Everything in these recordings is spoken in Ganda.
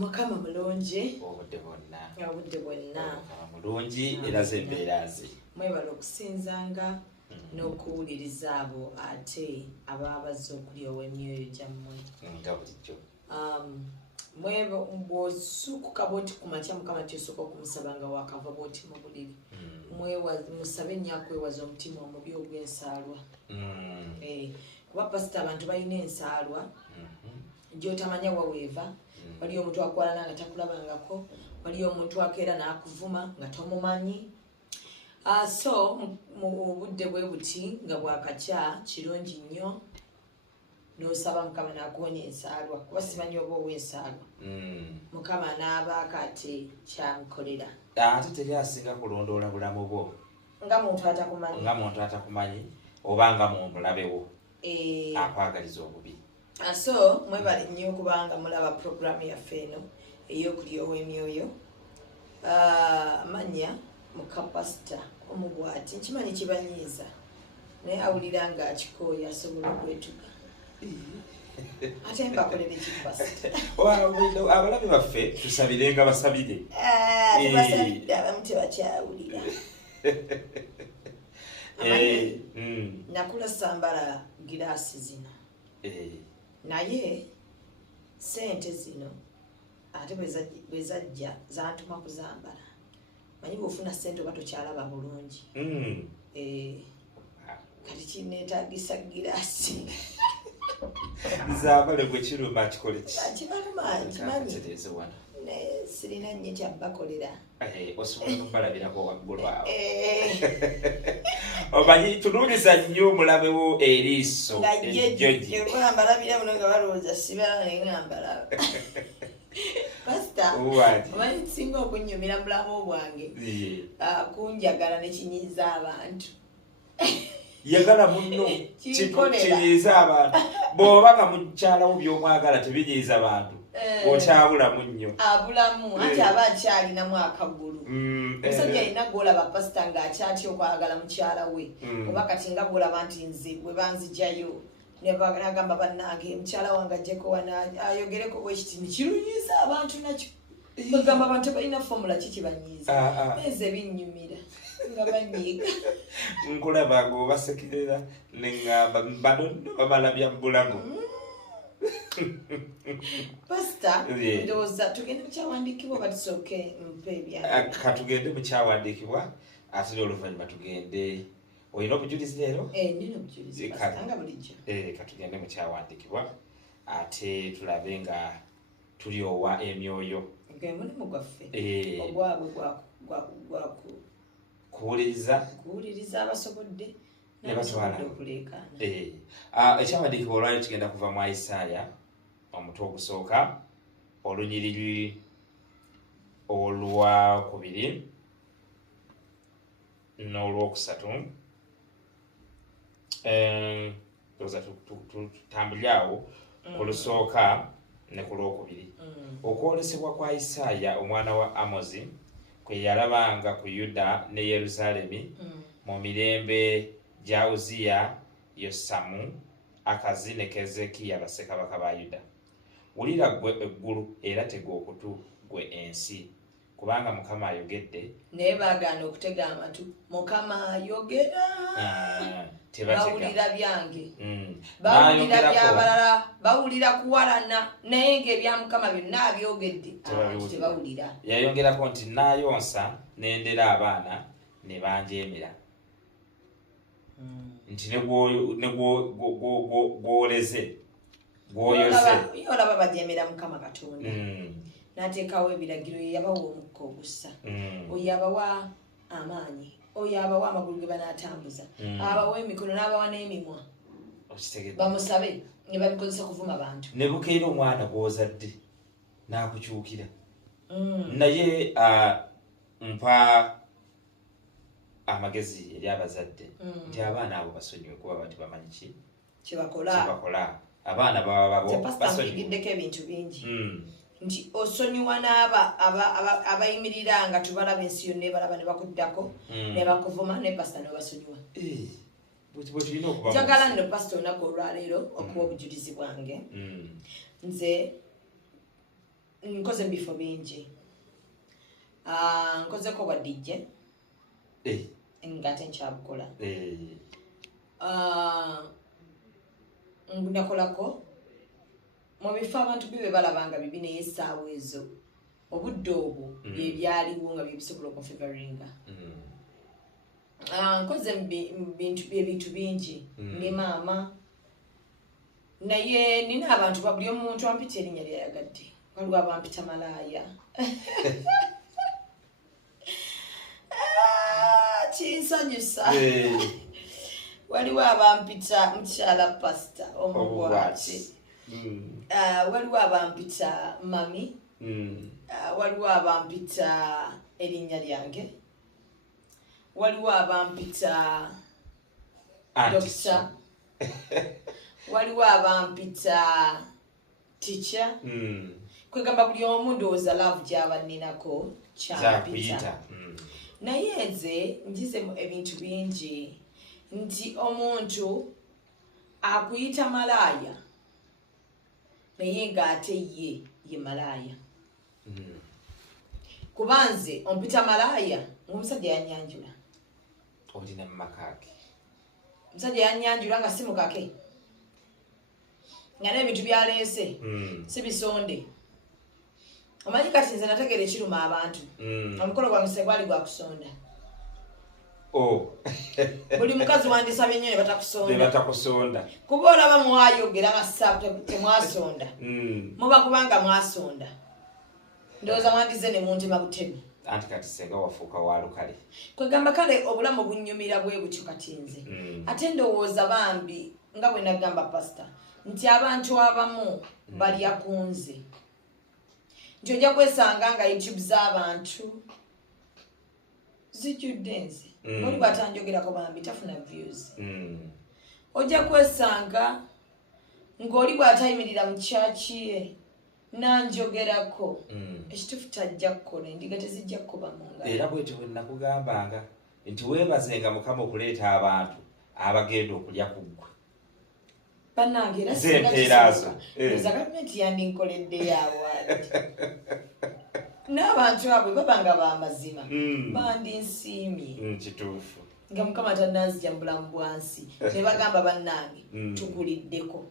Mukama mulungi. Obudde bwonna. Obudde bwonna. Mukama mulungi era zembeeraze. Mwebala okusinzanga n'okuwuliriza abo ate ababa bazze okulya ow'emyoyo gyammwe. Nga bulijjo. Bw'osuukuka bw'oti ku makya Mukama ky'osooka okumusaba nga waakava bw'oti mu buliri. Musabe nnyo akwewaza omutima omubi ogw'ensaalwa. Kuba pasita abantu balina ensaalwa gy'otamanya waweeva. Waliyo omuntu akwalana nga takulabangako, waliyo omuntu akeera n'akuvuma nga tomumanyi. So mu budde bwe buti nga bwakakya kirungi nnyo n'osaba Mukama n'akuwonya ensaalwa kuba simanyi oba ow'ensaalwa. Mukama n'abaako ate kyamukolera. Ate teri asinga kulondoola bulamu bwo nga muntu atakumanyi oba nga mu mulabe wo akwagaliza obubi. So mwebale nnyo kubanga mulaba programu yaffe eno ey'okulya ow'emyoyo. Manya mukapasita omugwati nkimanyi kibanyiiza naye awulira nga akikooya asobola okwetuga. Ate mbakolere kipasita. Abalabe baffe tusabirenga basabire. Tubasabidde abamu tebakyawulira. Nakula sambala giraasi zino. Naye sente zino ate bwe zajja zantuma kuzambala. Manyi bw'ofuna sente oba tokyalaba bulungi. Kati kineetaagisa giraasi. Zambale gwe kiruma kikole ki? Kibaluma nkimanyi. Sirina nnyo kyabbakolera. Osobola okubalabirako waggulu awo. Omanyi tunuuliza nnyo omulabe wo eriiso ejjogi. Mbalabira muno nga balowooza sibala naye nga mbalaba. Pasita, omanyi kisinga okunnyumira mulamu bwange kunjagala ne kinyiiza abantu. Yagala munno kinyiiza abantu. Bw'oba nga mukyalawo by'omwagala tebinyiiza abantu. Okyabulamu nnyo. Abulamu ate aba akyalinamu akagulu. Omusajja alina gw'olaba pasita ng'akyatya okwagala mukyala we. Oba kati nga gw'olaba nti nze bwe banzijayo ne bagamba bannange mukyala wange ajjeko wana ayogereko bwekiti nikirunyiiza abantu nakyo. Bagamba abantu balina fomula ki kibanyiiza. Eze binnyumira nga banyiiga. Nkulaba ng'obasekerera ne ngamba bano bamala bya bulamu. Pasita, ndowooza tugende mu kyawandiikibwa oba tusooke mpa ebyange? Katugende mu kyawandiikibwa ate oluvannyuma tugende. Olina obujulizi leero? Nina obujulizi pasita nga bulijjo. Katugende mu kyawandiikibwa ate tulabe nga tulyowa emyoyo. Mulimu gwaffe ogwabwe gwa kuwuliriza abasobodde n'abasobodde okuleekaana. Ekyawandiikibwa olwali tugenda kuva mu Isaaya omutwe ogusooka olunyiriri olwakubiri n'olwokusatu. Tutambulire awo ku lusooka ne ku lwokubiri. Okwolesebwa kwa Isaaya omwana wa Amozi kwe yalabanga ku Yuda ne Yerusaalemi mu mirembe gya Uziya, Yosamu, Akazi ne Keezeekiya bassekabaka ba Yuda. Wulira ggwe eggulu era tega okutu ggwe ensi kubanga Mukama ayogedde. Naye baagaana okutega amatu. Mukama ayogera. Bawulira byange. Bawulira by'abalala. Bawulira kuwalana naye ng'ebya Mukama byonna abyogedde. Tebawulira. Yayongerako nti naayonsa n'endera abaana ne banjeemera. Nti ne gw'oleze gw'oyoze. Olaba bajeemera Mukama Katonda. N'ateekawo ebiragiro ye yabawa omukka ogussa. Oyo abawa amaanyi. Oyo abawa amagulu ge banaatambuza. Abawa emikono n'abawa n'emimwa. Bamusabe ne babikozesa kuvuma abantu. Ne bukeera omwana gw'ozadde n'akukyukira. Naye mpa amagezi eri abazadde nti abaana abo basonyiwe kuba bati bamanyi ki kibakola. Abaana baba basonyiddeko ebintu bingi. Nti osonyiwa n'aba abayimirira nga tubalaba ensi yonna ebalaba ne bakuddako ne bakuvuma ne pasita n'obasonyiwa. Njagala nno pasita olunaku olwaleero okuba obujulizi bwange. Nze nkoze bifo bingi. Nkozeko bwa DJ. Ngate nkyabukola. Nakolako mu bifo abantu bibe balabanga bibi naye essaawa ezo obudde obwo bye byaliwo nga byebisobola okunfavoringa. Nkoze bintu bingi ne maama naye nina abantu buli omuntu ampita erinnya lyayagadde. Waliwo abampita malaaya. Kinsanyusa. Waliwo abampita Mukyaala pastor omugwate. Waliwo abampita mami. Waliwo abampita erinnya lyange. Waliwo abampita doctor. Waliwo abampita teacher. Kwegamba buli omu ndowooza love gy'aba ninako kyampita. Naye nze njizemu ebintu bingi nti omuntu akuyita malaaya naye ng'ate ye malaaya. Kubanze ompita malaaya ng'omusajja yanyanjula. Olina mu makaake. Omusajja yanyanjula nga si mukake. Nga n'ebintu byaleese si bisonde. Omanyi kati nze nategeera ekiruma abantu. Omukolo gwange gwali gwa kusonda. Buli mukazi wandisabye nnyo ne batakusonda. Kuba olaba mwayogera nga saabu temwasonda. Muba kubanga mwasonda. Ndowooza wandize ne muntema butemi. Anti kati senga wafuuka walukale. Kwegamba kale obulamu bunnyumira bwe butyo kati nze. Ate ndowooza bambi nga bwe nagamba pastor nti abantu abamu balya ku nze. Nti ojja kwesanga nga YouTube z'abantu zijjudde nze. Oli bw'atanjogerako bambi tafuna views. Ojja kwesanga ng'oli bw'atayimirira mu kyaki ye nanjogerako ekituufu tajja kukola endiga tezijja kukuba mu ngalo. Era bwetyo bwe nakugambanga nti weebazenga Mukama okuleeta abantu abagenda okulya ku ggwe. Bannange era zempeerazo gavumenti yandinkoleddeyo awaadi. N'abantu abo babanga b'amazima bandinsiimye. Kituufu. Nga Mukama tannanzija mu bulamu bwansi ne bagamba bannange tuguliddeko.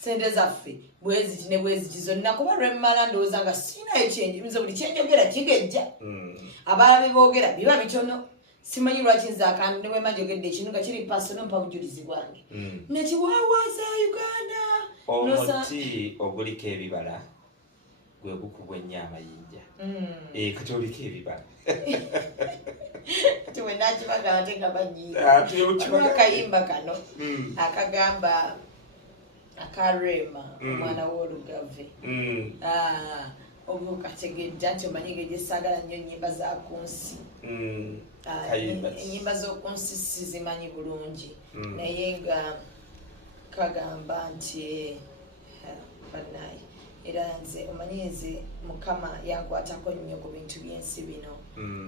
Sente zaffe bweziti ne bweziti zonna kuba lwemmala ndowooza nga sirinayo kyenje nze buli kyenjogera kigejja. Abalala be boogera biba bitono. Simanyi lwaki nze akantu ne bwe manjogedde ekintu nga kiri pasono mpa bujulizi bwange. Nekiwaawaza Uganda. Omuti oguliko ebibala gwe gukubwa ennyo amayinja. Kati oliko ebibala. Tuwe nakibaga ateeka banyiiga. Akayimba kano akagamba akarema omwana w'olugave. Obu kategedde nti omanyi nga gyesaagala nnyo ennyimba za ku nsi. Ennyimba z'oku nsi sizimanyi bulungi naye nga kagamba nti bannaye era nze omanyi nze Mukama yankwatako nnyo ku bintu by'ensi bino.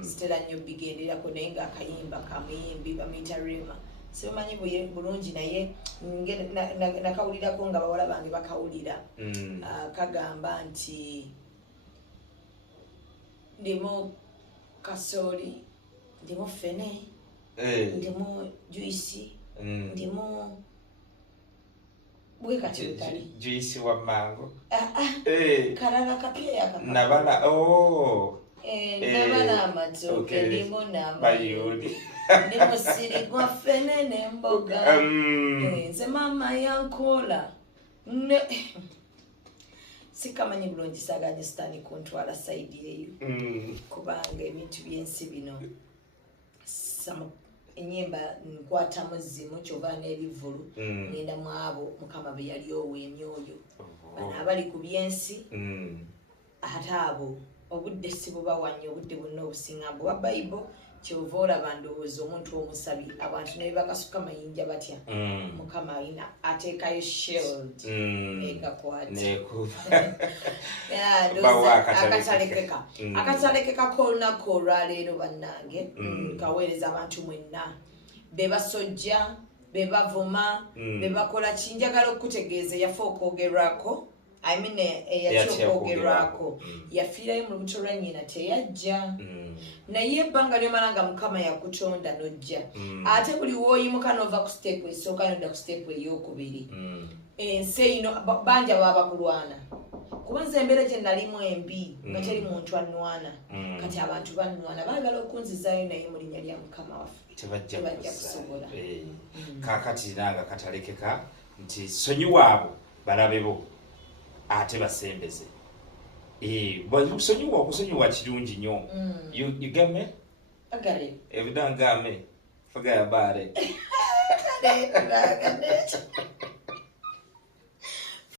Sitera nnyo bigenderako naye nga akayimba kamuyimbi bamuyita Rema. Simanyi bulungi naye nakawulirako nga bawala bange bakawulira. Kagamba nti ndimu kasooli, ndimu fene, ndimu juisi, ndimu bwe kati butali. Juisi wa mango. Kalala kapya yakapa. Nabala nabala amatooke ndimu n'amayuni. Ndimu sirigwa fene n'emboga. Nze maama yankola. Sikamanyi bulungi saaganya sitaani kuntwala sayidi eyo. Kubanga ebintu by'ensi bino ennyimba nkwatamu zimu kyova n'ebivulu ngenda mu abo Mukama be yali oweemye oyo. Bano abali ku by'ensi ate abo obudde si bubawanye obudde bwonna obusinga bwa Bayibuli kyova olaba ndowooza omuntu omusabi abantu ne bakasuka mayinja batya. Mukama alina ateekayo shield ekakwata. Akatalekeka k'olunaku olwaleero bannange kaweereza abantu mwenna be basojja be bavuma be bakola ki. Njagala okutegeeza yafa okwogerwako I mean eyakyogerwako yafiirayo mu lubuto lwa nnyina teyajja naye ebbanga ly'omalanga mukama yakutonda n'ojja ate buli w'oyimuka n'ova ku siteepu esooka n'odda ku siteepu ey'okubiri ensi eno banja baba kulwana kuba nze embeera gye nalimu embi nga teri muntu annwana kati abantu bannwana baagala okunzizaayo naye mu linnya lya mukama waffe tebajja kusobola kaakati nanga katalekeka nti sonyiwaabo balabe bo ate basembeze okusonyiwa kirungi nnyo yugame ebidangame fagaya baare